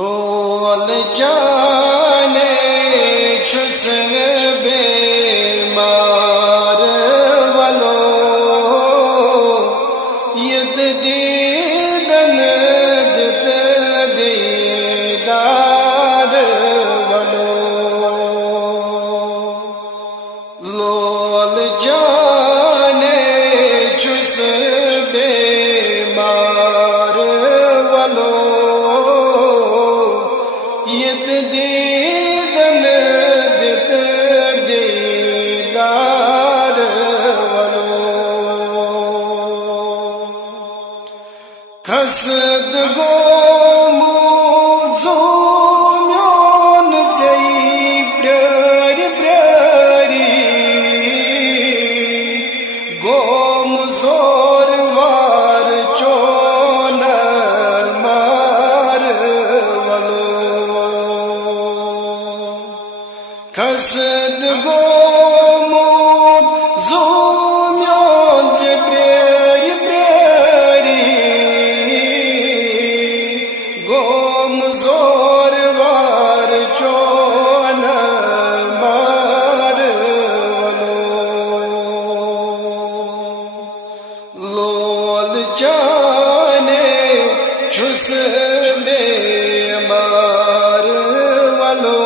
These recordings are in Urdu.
لول جانے چھسن بیمار ولو ید دیدن دت دیدار ولو لول جانے چھسن بیمار ولو ید دیدن دت دیدار ولو کھسد گو موزومیون تی پراری پراری گوم زور وار چون مار ولو کھسد گو موزومیون تی پراری پراری گوم زور وار چون مار ولو لول جانے چھس بیمار ولو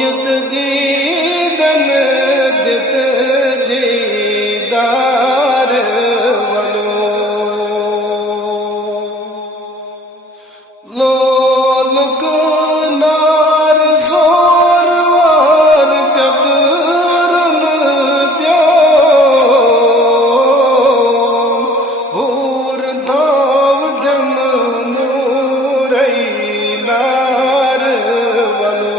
ید دیدن دت دیدار ولو لول کنار زور وار پیدرن پیام ہور داو دم نوری نار ولو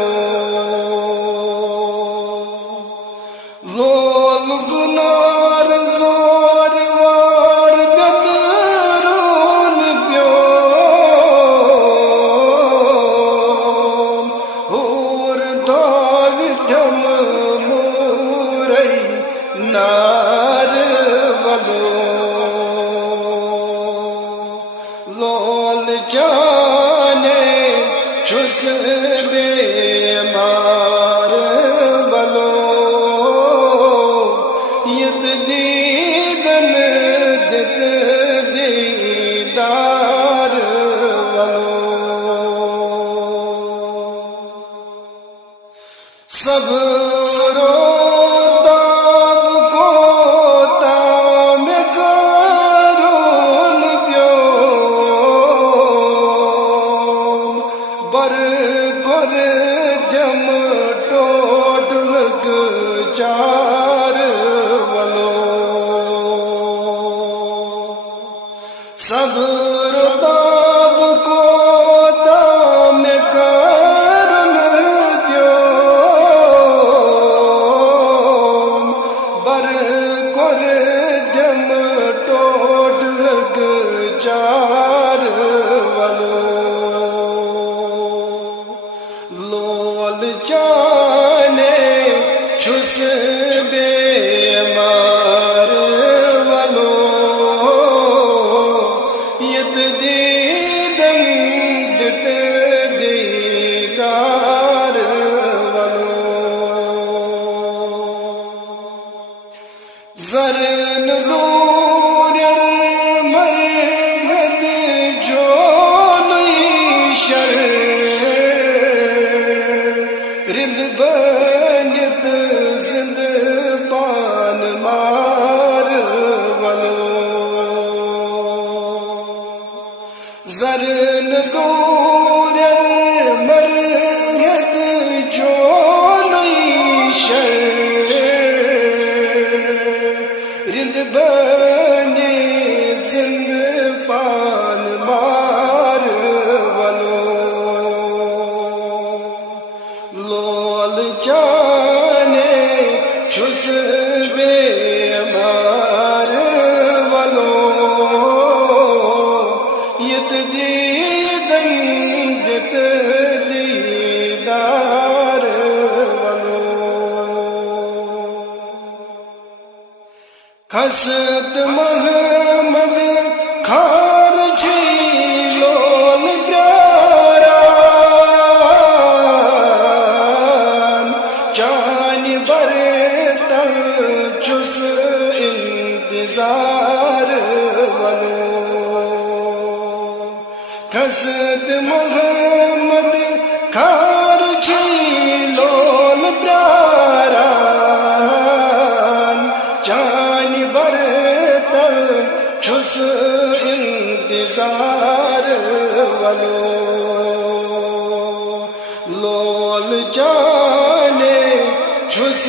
لول کنار زور وار پیدرن پیام ہور داو دم موری نار ولو لول جانے چھس بیمار ولو ید دیدن دت دیدار ولو صبر و تاب کو تام کرون پیوم بر کر دم ٹوٹ لگ چار ولو صبر و تاب کو تام کرون پیوم بر کر دم ٹوٹ لگ چار ولو لول جانے چھس بیمار ولو ید دیدن دت دیدار ولو زرن نور مرمد جو نئی شر رند بنت زند پان مار ولو زرن نور مرمد جو نئی شر رند بنی زند پان مار ولو لول جانے چھس بیمار ولو ید دیدن دت دیدار ولو کھسد محمد خار جی لول کھسد محمد کھار چھی لول پراران چان برتر چھس انتظار ولو لول جانے چھس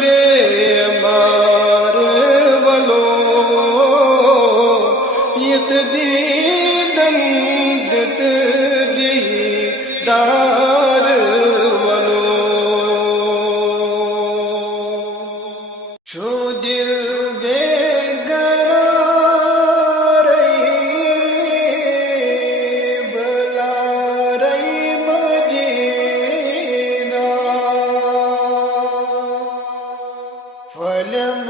بیمار ولو یت دیدن دت دیدار ولو چھو دل بے قرار بلا رہی مدینہ فلم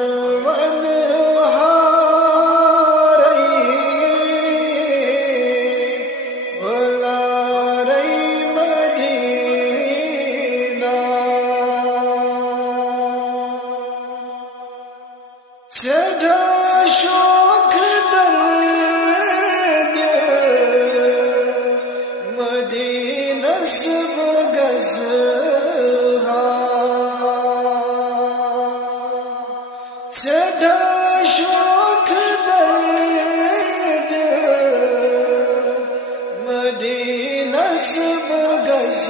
سدا شوق درد مدینہ سب گز سدا شوق درد مدینہ سب گز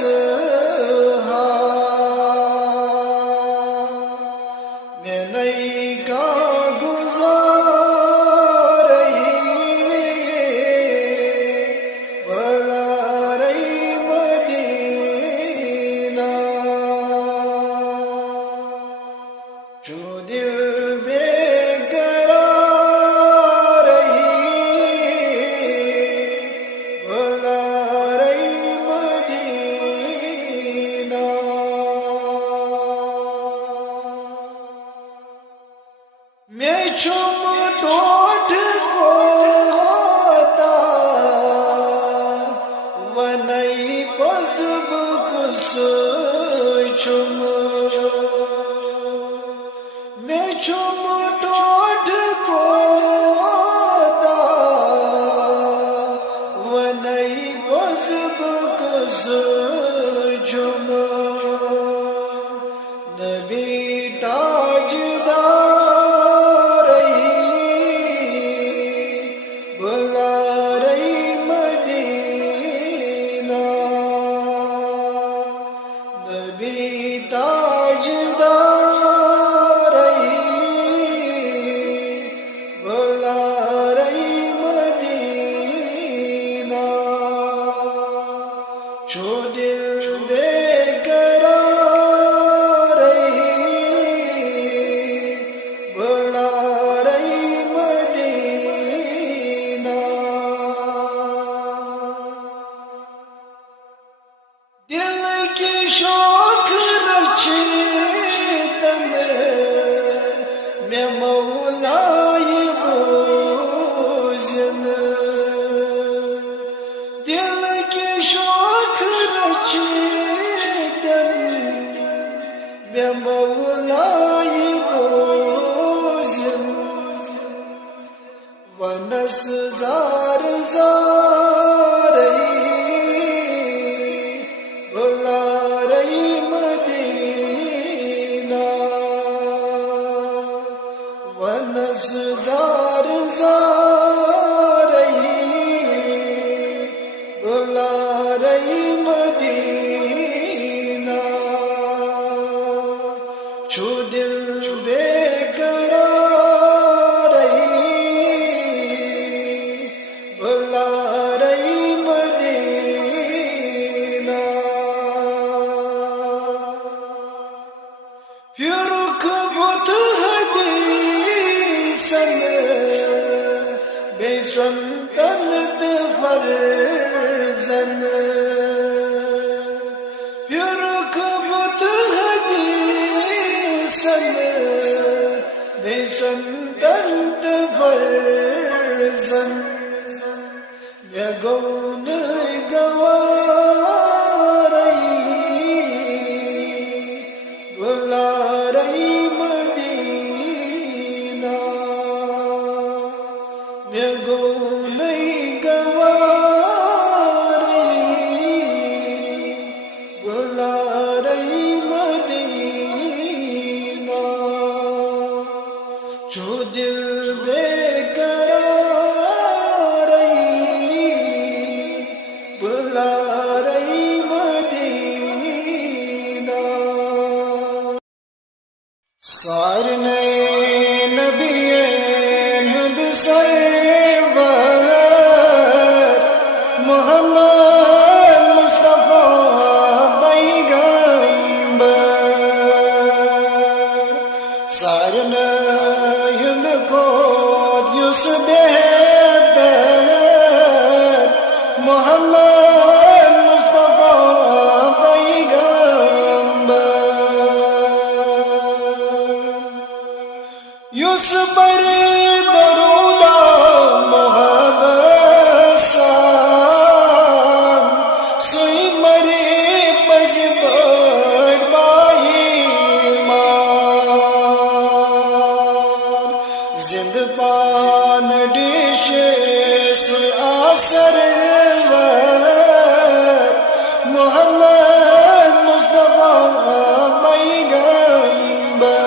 میں نہیں کا میں چھم ٹوٹ کو ہوتا ونئی پزب کس چھم میں چھم ٹوٹ کو ہوتا ونئی پزب کس چھم نبی تاجدار چھو دل بے قرار بلا رہی مدینہ دل کی شوق رچی تن میں مولائی بوزن دل کی شوق میں مولائی بوزن ونس زار زارئی بلا رہی مدینہ ونس زار زارئی بلا رہی مدینہ چھو دل بے قرار بلا رہی مدینہ پھر بت حدیثن بے سنتن فرزن پھر بت بے سنتن فرزن میں گون گوارئی بلا رہی مدینہ میں گون گوارئی دلارے مدینہ سارنے نبی ہند سرور محمد مصطفیٰ پیغمبر سارنے ہند کو یوسف بہتر محمد مصطفیٰ پیغمبر یوسف پر درود محبت سان سوئی مری پج بڑ بائی مان زند پان ڈیشے سوئی آسر محمد مصطفیٰ پیغمبر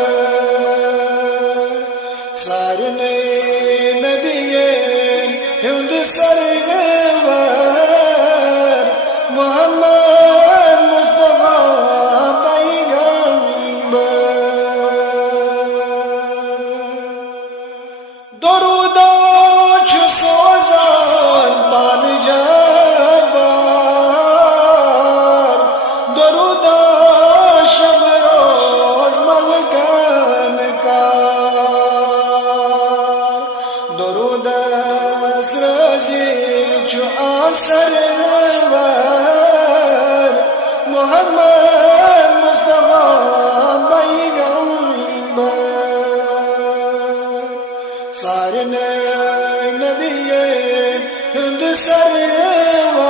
سارنے نبی ہند سرور محمد مصطفیٰ پیغمبر درود چھ سوزان بال جبار درود شب روز ملکن کا درود سرزی چو آسر محمد مصطفیٰ پیغمبر سارنے نبی ہند سرور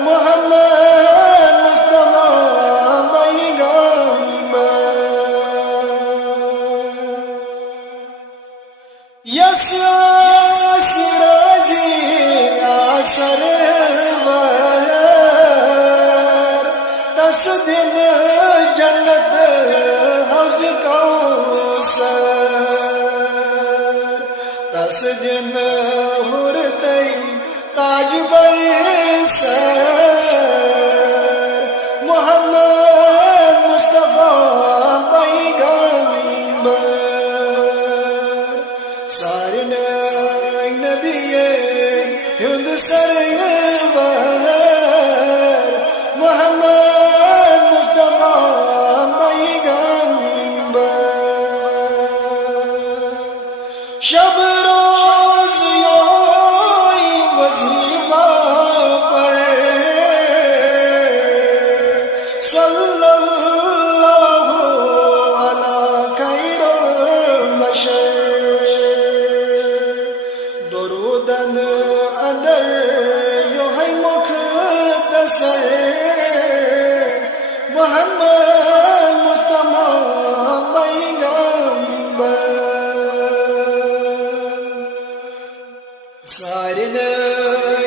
محمد مصطفیٰ پیغمبر یس سرازی آسر دس دن جنت حوض کوثر دس دن ہرتے تاج برسر محمد مصطفیٰ پیغمبر سارنے نبی ہند سرور محمد مصطفیٰ پیغمبر شب روز یوئی وظیفہ پر صلی اللہ علی خیر البشر درودن ادر یوہی مختصر محمد مصطفیٰ پیغمبر سارنے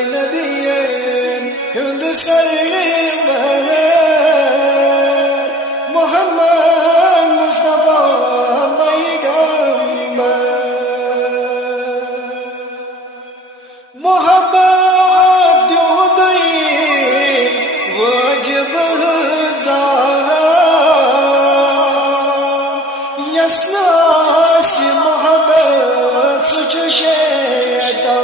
نبی ہند سرور محمد مصطفیٰ پیغمبر محبت دیو دئی واجب یسناس محبت سچ شیطان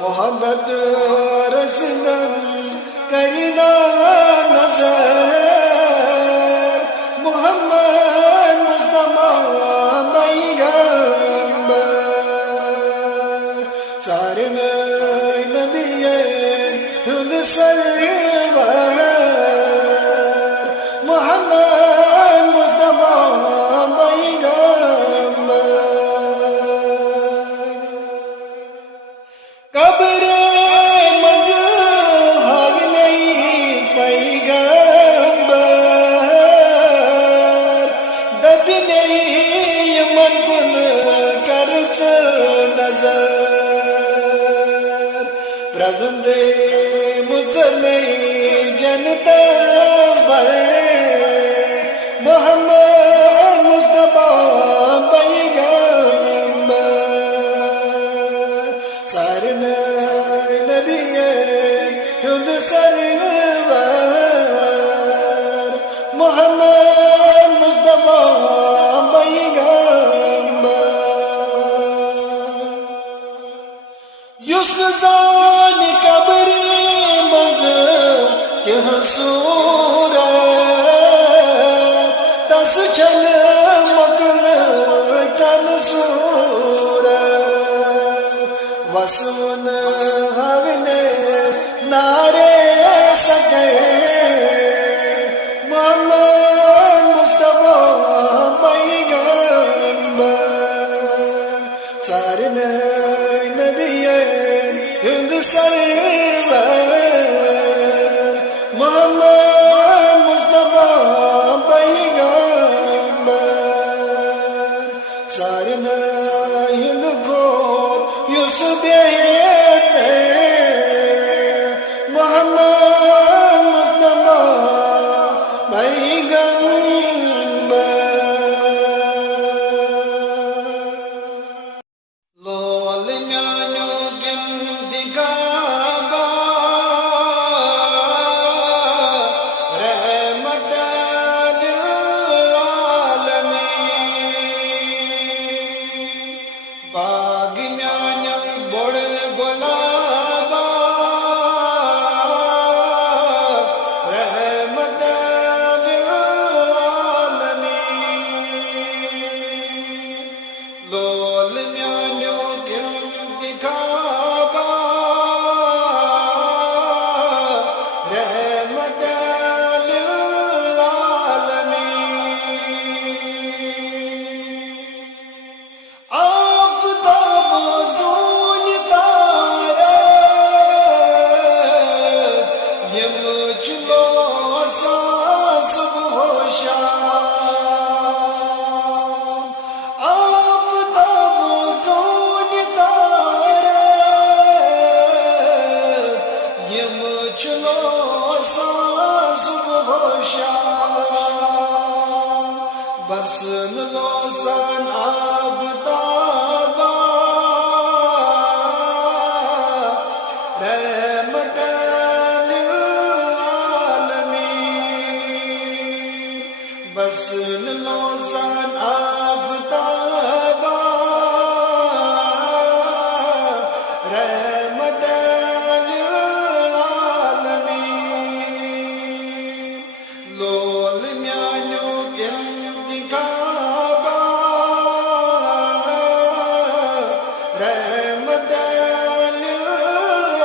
محبت رسنن کرنا نظر محمد مصطفیٰ پیغمبر سارنے نبی ہند سرور محمد مصطفیٰ پیغمبر قبر مذہب نہیں پیغمبر دب نہیں من کن کرچ نظر پرزندے مسلم جنتا بر محمد مصطفیٰ پیغمبر سارے Nebiyen hünd server Muhammed Mustafa Peygamber Yusn zani kabri bazı ki suret tas çene makne kan suret vasun havne nare sake Muhammed Mustafa Peygamber sarne Nebiyen hünd server Muhammed Mustafa Peygamber sarne hind ko Yusuf Muhammed Mustafa Peygamber Lol nyano gindi Kaaba rahmatan lil alamin baag nyano bod golaba rahmatan lil alamin lol nyano gindi Kaaba rahmatan lil alamin آفتاب زول تارے یہ مجھلو سا صبح و شام آفتاب زول تارے یہ مجھلو سا صبح و شام بس نوسان آفتابا رحمتان للعالمین بس نوسان آفتابا رحمتان للعالمین لول nyano gindi Kaaba rahmatan lil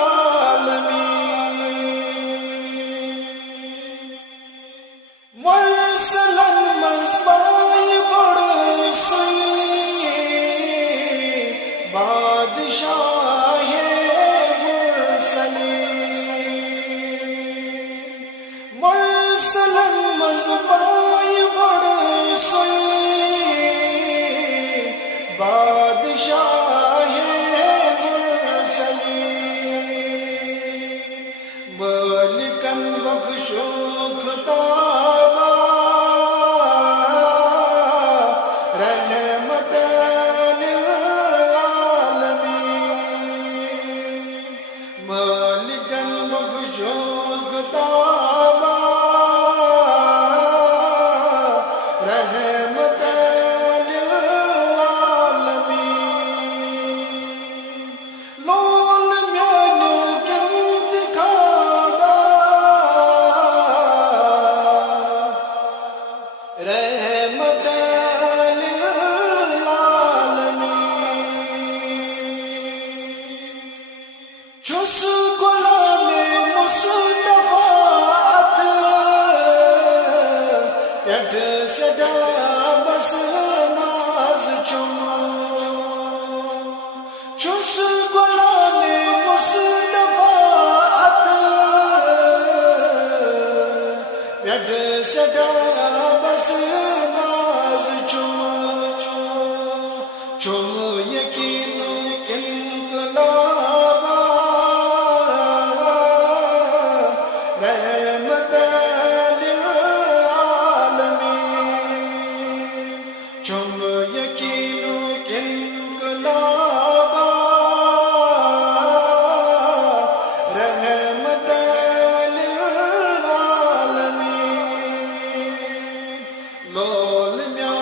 alamin mursalan mazbai bad sui badshah mursalin mursalan mazbai bad sui badshah mursalin malikan bakhsho khutaba rahmatan lil alamin malikan bakhsho khutaba rahmatan lil alamin lol nyano gindi Kaaba rahmatan lil alamin Chus gulame Mustafa at yat sada bas naz chumo Chus gulame Mustafa at yat sada bas naz chumo chumo yakino inqilaba rahmatan lil alamin chumo yakino inqilaba lol mya